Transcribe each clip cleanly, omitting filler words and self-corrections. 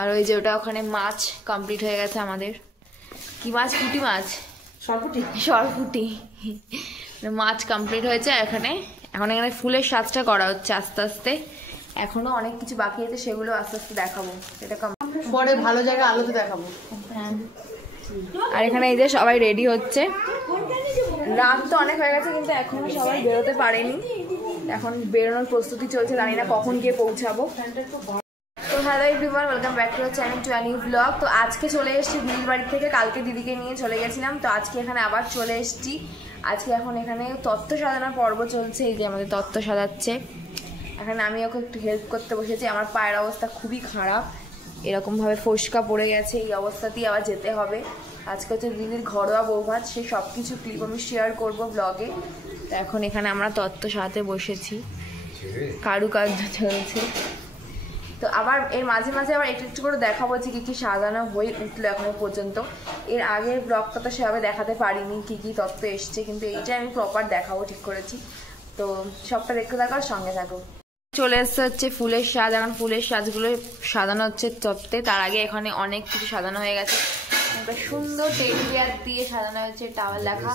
আর ওই যে ওটা ওখানে মাছ কমপ্লিট হয়ে গেছে আমাদের। কি মাছ? পুঁটি মাছ, সরপুঁটি মাছ কমপ্লিট হয়েছে এখানে। এখন এখানে ফুলের সাজটা করা হচ্ছে আস্তে আস্তে, এখনো অনেক কিছু বাকি আছে, সেগুলো আস্তে আস্তে দেখাবো। এটা পরে ভালো জায়গা আলোতে দেখাবো। হ্যাঁ, আর এখানে এই যে সবাই রেডি হচ্ছে। রাত তো অনেক হয়ে গেছে কিন্তু এখনো সবাই বেরোতে পারেনি, এখন বেরোনোর প্রস্তুতি চলছে, জানি না কখন গিয়ে পৌঁছাবো। তো hello everyone, welcome back to our channel to a new blog. তো আজকে চলে এসেছি দিদির বাড়ি থেকে, কালকে দিদিকে নিয়ে চলে গেছিলাম, তো আজকে এখানে আবার চলে এসেছি। আজকে এখন এখানে তত্ত্ব সাজানোর পর্ব চলছে, এই যে আমাদের তত্ত্ব সাজাচ্ছে। এখানে আমি ওকে একটু হেল্প করতে বসেছি। আমার পায়ের অবস্থা খুবই খারাপ, এরকমভাবে ফোসকা পড়ে গেছে, এই অবস্থাতেই আবার যেতে হবে। আজকে হচ্ছে দিদির ঘরোয়া বৌভাত, সেই সব কিছু ক্লিপ আমি শেয়ার করবো ব্লগে। তো এখন এখানে আমরা তত্ত্ব সাজাতে বসেছি, কারুকার্য চলছে। তো আবার এর মাঝে মাঝে আবার একটু একটু করে দেখাবো যে কী কী সাজানো হয়ে উঠলো এখনো পর্যন্ত। এর আগের ব্লগটা তো সেভাবে দেখাতে পারিনি কী কী তত্ত্ব এসছে, কিন্তু এইটা আমি প্রপার দেখাবো ঠিক করেছি। তো সবটা দেখতে থাকো, সঙ্গে থাকো। চলে এসছে হচ্ছে ফুলের সাজ, এখন ফুলের সাজগুলো সাজানো হচ্ছে তত্ত্বে। তার আগে এখানে অনেক কিছু সাজানো হয়ে গেছে। একটা সুন্দর টেডি বিয়ার দিয়ে সাজানো হয়েছে, টাওয়াল লেখা।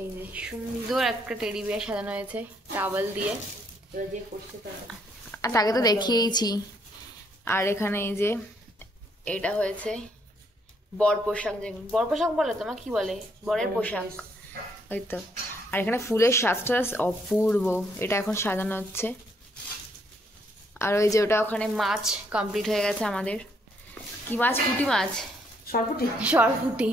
এই যে সুন্দর একটা টেডি বিয়ার সাজানো হয়েছে টাওয়াল দিয়ে, আর তাকে তো দেখিয়েইছি। আর এখানে এই যে এটা হয়েছে বর পোশাক, যেগুলো বর পোশাক বলে, তোমার কি বলে? বরের পোশাক, ওই তো। আর এখানে ফুলের সাজটা অপূর্ব, এটা এখন সাজানো হচ্ছে। আর ওই যে ওটা ওখানে মাছ কমপ্লিট হয়ে গেছে আমাদের। কি মাছ? পুঁটি মাছ, সরপুঁটি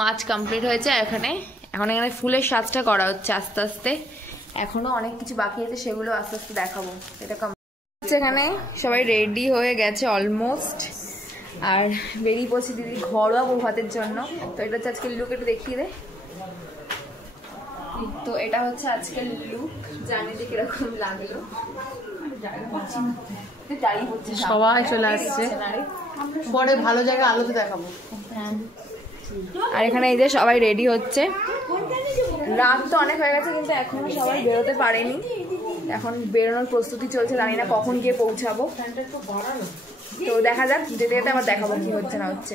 মাছ কমপ্লিট হয়েছে এখানে। এখন এখানে ফুলের সাজটা করা হচ্ছে আস্তে আস্তে, এখনো অনেক কিছু বাকি আছে, সেগুলো আস্তে আস্তে দেখাবো। এটা এখানে সবাই রেডি হয়ে গেছে অলমোস্ট, আর বেরিয়ে পড়ছি দিদির ঘরোয়া বৌভাতের জন্য। তো এটা হচ্ছে আজকের লুক, একটু দেখিয়ে দে। তো এটা হচ্ছে আজকের লুক, জানি যে কিরকম লাগলো। সবাই চলে আসছে, পরে ভালো জায়গা আলোতে দেখাবো। হ্যাঁ, আর এখানে এই যে সবাই রেডি হচ্ছে। রাত তো অনেক হয়ে গেছে কিন্তু এখনো সবাই বেরোতে পারেনি, এখন বেরোনোর প্রস্তুতি চলছে, জানি না কখন গিয়ে পৌঁছাবো। তো দেখা যাক, যেতে যেতে আবার দেখাবো কি হচ্ছে না হচ্ছে।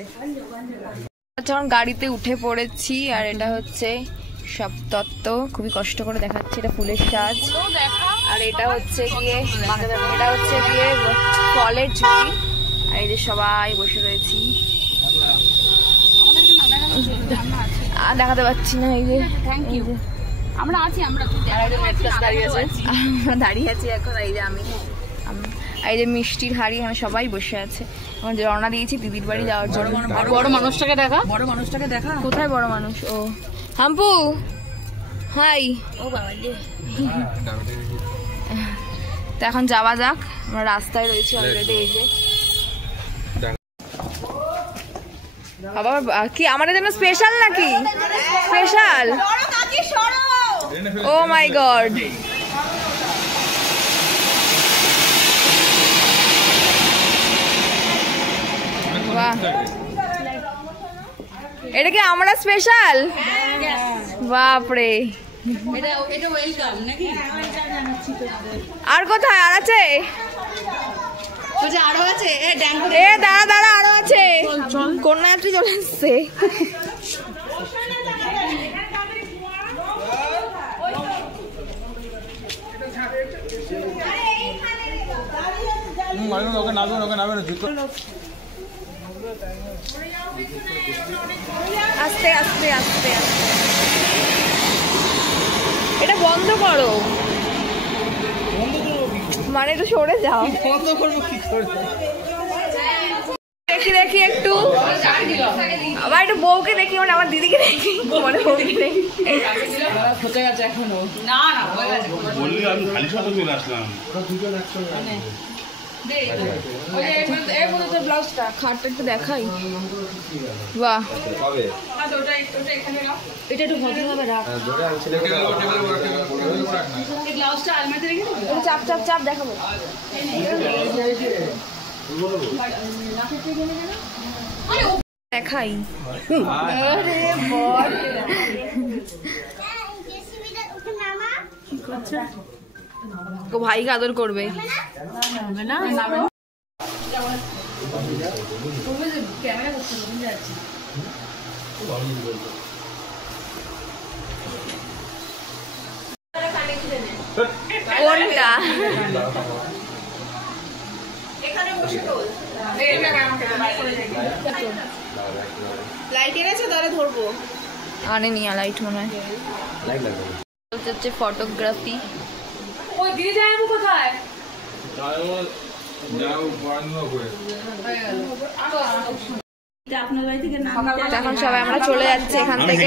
যখন গাড়িতে উঠে পড়েছি, আর এটা হচ্ছে সব তত্ত্ব, খুবই কষ্ট করে দেখাচ্ছি। এটা ফুলের সাজ, আর এটা হচ্ছে গিয়ে ফলের ঝুড়ি। আর এই যে সবাই বসে রয়েছি, আর দেখাতে পাচ্ছি না। এই যে আমরা দাঁড়িয়ে আছি এখন। এই যে আমি, এই যে মিষ্টির হাড়ি, এখানে সবাই বসে আছে। এখন রওনা দিয়েছি দিদির বাড়ি যাওয়ার জন্য। বড় মানুষটাকে দেখা, কোথায় বড় মানুষ? ও হাম্পু, হাই। ও বাবা, তো এখন যাওয়া যাক, আমরা রাস্তায় রয়েছি অলরেডি। এই যে বাবা, কি আমাদের জন্য স্পেশাল নাকি? স্পেশাল? ও মাই গড, বাহ, এটা কি আমরা স্পেশাল? বাপরে, আর কোথায়? আর আছে? এ দাঁড়া দাঁড়া, আরো আছে। কন্যাযাত্রী চলে এসছে। আস্তে আস্তে আস্তে আস্তে, এটা বন্ধ করো, মানে একটু সরে যাও। দেখি দেখি একটু, আবার একটু বউকে দেখি, মানে আমার দিদিকে দেখি, মানে বউকে দেখি। খাটটা একটু দেখাই, বাহ, এটা একটু ভদ্র হবে। চাপ চাপ চাপ দেখাবো। দেখাই, ও ভাইকে আদর করবে। ক্যামেরা করতে যাচ্ছি কোনটা এখানে বসে তো লাইট এনেছে তাহলে ধরবো আরে নিয়া লাইট মনে হয় লাইট লাগবে হচ্ছে ফটোগ্রাফি ওই দিয়ে যায় আমি কোথায় এখন সবাই আমরা চলে যাচ্ছি এখান থেকে